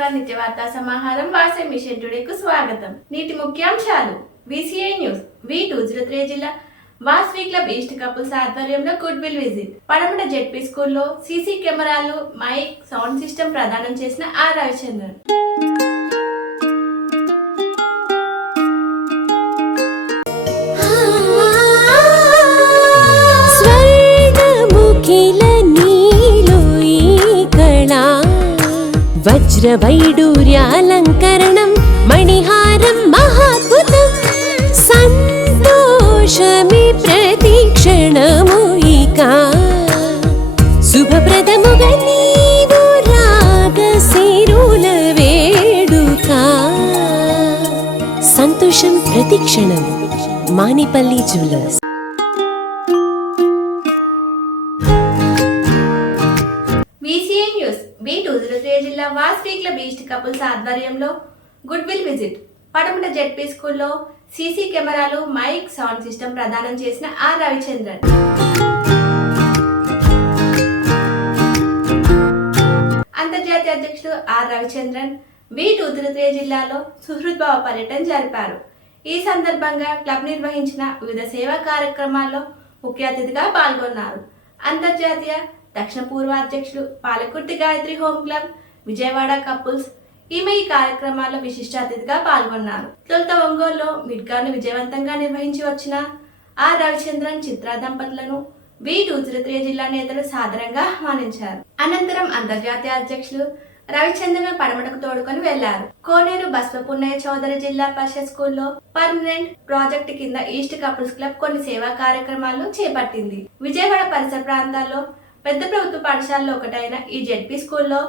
వారి నిత్య సమాహారం వాసే మిషన్ టుడేకు స్వాగతం. నీటి ముఖ్యాంశాలు. BCI news V two zero జిల్లా Vasavi club east couples ఆధ్వర్యంలో గుడ్ విల్ విజిట్. పడమట జెడ్పీ స్కూల్లో సీసీ కెమెరాలు మైక్ సౌండ్ సిస్టమ్ ప్రదానం చేసిన ఆర్ రవిచంద్రన్ వజ్రవైడూర్యాలంకరణం మణిహారం మహాద్భుతం సంతోషమి ప్రతిక్షణము ఇక శుభప్రదముగా నీవు రాగ సిరుల వేడుక సంతోషం ప్రతిక్షణం Manipalli jewellers B two zero three జిల్లా వాస్వి క్లబ్ ఈస్ట్ కపుల్స్ ఆధ్వర్యంలో గుడ్ విల్ విజిట్. పడమట జెడ్పీ స్కూల్లో సీసీ కెమెరాలు మైక్ సౌండ్ సిస్టమ్ ప్రదానం చేసిన ఆర్ రవిచంద్రన్. అంతర్జాతీయ అధ్యక్షుడు ఆర్ రవిచంద్రన్ వి టూ జిల్లాలో సుహృద్భావ పర్యటన జరిపారు. ఈ సందర్భంగా క్లబ్ నిర్వహించిన వివిధ సేవా కార్యక్రమాల్లో ముఖ్య అతిథిగా పాల్గొన్నారు. అంతర్జాతీయ దక్షిణ పూర్వ Palakurthi Gayathri home club Vijayawada couples ఈమె ఈ కార్యక్రమాల్లో విశిష్ట అతిథిగా పాల్గొన్నారు. తొలుత ఒంగోలులో మిడ్గాను విజయవంతంగా నిర్వహించి వచ్చిన ఆర్ రవిచంద్రన్ చిత్ర దంపతులను వి టూ జిల్లా నేతలు సాదరంగా ఆహ్వానించారు. అనంతరం అంతర్జాతీయ అధ్యక్షులు రవిచంద్రన్ పడమటకు తోడుకొని వెళ్ళారు. కోనేరు బస్వపున్నయ్య చౌదరి జిల్లా పరిషత్ స్కూల్లో పర్మనెంట్ ప్రాజెక్ట్ కింద ఈస్ట్ కపుల్స్ క్లబ్ కొన్ని సేవా కార్యక్రమాలను చేపట్టింది. విజయవాడ పరిసర ప్రాంతాల్లో పెద్ద ప్రభుత్వ పాఠశాలలో ఒకటైన ఈ జెడ్పీ స్కూల్లో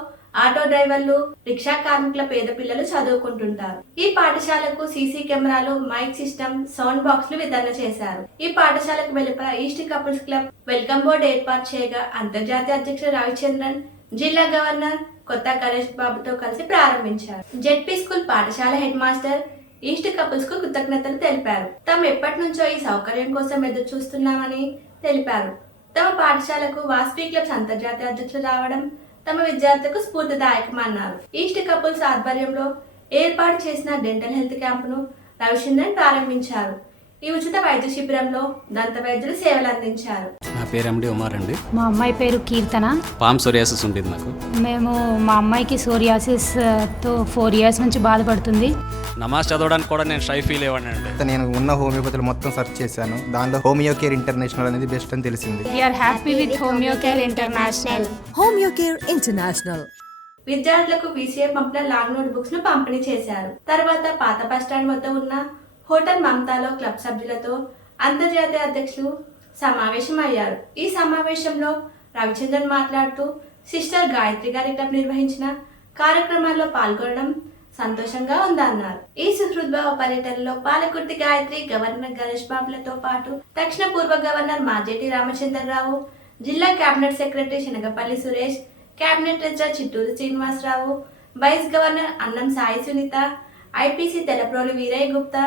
ఆటో డ్రైవర్లు రిక్షా కార్మికుల పేద పిల్లలు చదువుకుంటుంటారు. ఈ పాఠశాలకు సీసీ కెమెరాలు మైక్ సిస్టమ్ సౌండ్ బాక్స్లు వితరణ చేశారు. ఈ పాఠశాలకు వెలుపల east couples club welcome board ఏర్పాటు చేయగా అంతర్జాతీయ అధ్యక్షుడు రవిచంద్రన్ జిల్లా గవర్నర్ కొత్త గణేష్ బాబుతో కలిసి ప్రారంభించారు. జెడ్పీ స్కూల్ పాఠశాల హెడ్ మాస్టర్ ఈస్ట్ కపుల్స్కు కృతజ్ఞతలు తెలిపారు. తాము ఎప్పటి నుంచో ఈ సౌకర్యం కోసం ఎదురు చూస్తున్నామని తెలిపారు. తమ పాఠశాలకు వాస్పీ క్లబ్స్ అంతర్జాతీయ అధ్యక్షులు రావడం తమ విద్యార్థులకు స్ఫూర్తిదాయకమన్నారు. ఈస్ట్ కపుల్స్ ఆధ్వర్యంలో ఏర్పాటు చేసిన డెంటల్ హెల్త్ క్యాంపును రవిచంద్రన్ ప్రారంభించారు. ఈ ఉచిత వైద్య శిబిరంలో దంత వైద్యులు సేవలు అందించారు. నా పేరు ఎండి ఉమార్ అండి. మా అమ్మాయి పేరు కీర్తన. పామ్ సోరియాసిస్ ఉంటుంది నాకు మేము మా అమ్మాయికి సోరియాసిస్తో ఫోర్ ఇయర్స్ నుంచి బాధపడుతుంది. నమాజ్ చదవడానికి కూడా నేను షై ఫీల్ అయ్యాను అండి. నేను ఉన్న హోమియోపతిలో మొత్తం సెర్చ్ చేశాను. దానిలో హోమియో కేర్ ఇంటర్నేషనల్ అనేది బెస్ట్ అని తెలిసింది. We are happy with homeo care international International. విద్యార్థులకు పీసీఏ పంపిన లాంగ్ నోట్ బుక్స్ను పంపిణీ చేశారు. తర్వాత పాత బస్టాండ్ వద్ద ఉన్న హోటల్ మమతాలో క్లబ్ సభ్యులతో అంతర్జాతీయ అధ్యక్షులు సమావేశమయ్యారు. ఈ సమావేశంలో రవిచంద్రన్ మాట్లాడుతూ సిస్టర్ గాయత్రి గారి క్లబ్ నిర్వహించిన కార్యక్రమాల్లో పాల్గొనడం సంతోషంగా ఉందన్నారు. ఈ సుహృద్భావ పర్యటనలో పాలకుర్తి గాయత్రి గవర్నర్ గణేష్ బాబులతో పాటు దక్షిణ పూర్వ గవర్నర్ మాజేటి రామచంద్రరావు జిల్లా cabinet secretary Shanagapalli Suresh cabinet treasurer Chitturu Srinivasarao vice governor Annam Sai Sunitha IPC Telaprolu Veeraiah Gupta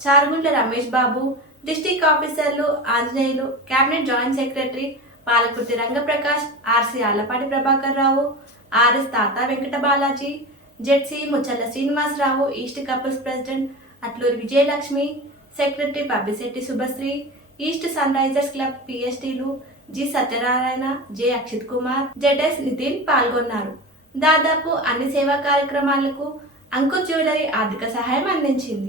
Charuguntla Ramesh Babu district ఆఫీసర్లు Anjaneyulu cabinet joint secretary Palakurthi Rangaprakash RC Alapati Prabhakar Rao RS Tata Venkata Balaji ZC Muchalla Srinivasarao east couples president Atluri Vijayalakshmi secretary Pabbisetti Subhasri east sun risers club పిఎస్టీలు G Satyanarayana J Akshith Kumar ZS Nitin పాల్గొన్నారు. దాదాపు అన్ని సేవా కార్యక్రమాలకు Ankur jewellery ఆర్థిక సహాయం అందించింది.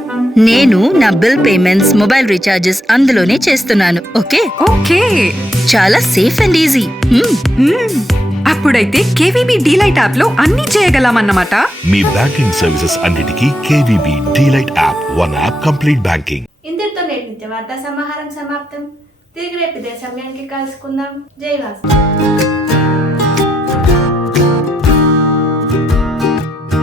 నేను నా బిల్ పేమెంట్స్ మొబైల్ రీఛార్జెస్ అందులోనే చేస్తున్నాను ఓకే? ఓకే. చాలా సేఫ్ అండ్ ఈజీ. అప్పుడైతే కేవీబీ డీలైట్ యాప్లో అన్ని చేయగలమన్నమాట. మీ బ్యాంకింగ్ సర్వీసెస్ అన్నిటికీ KVB delight app one app complete banking. ఇంతటితో నేటి నిత్య వార్తా సమాహారం సమాప్తం. తిరిగి రేపు ఇదే సమయానికి కలుసుకుందాం. జై వాసు.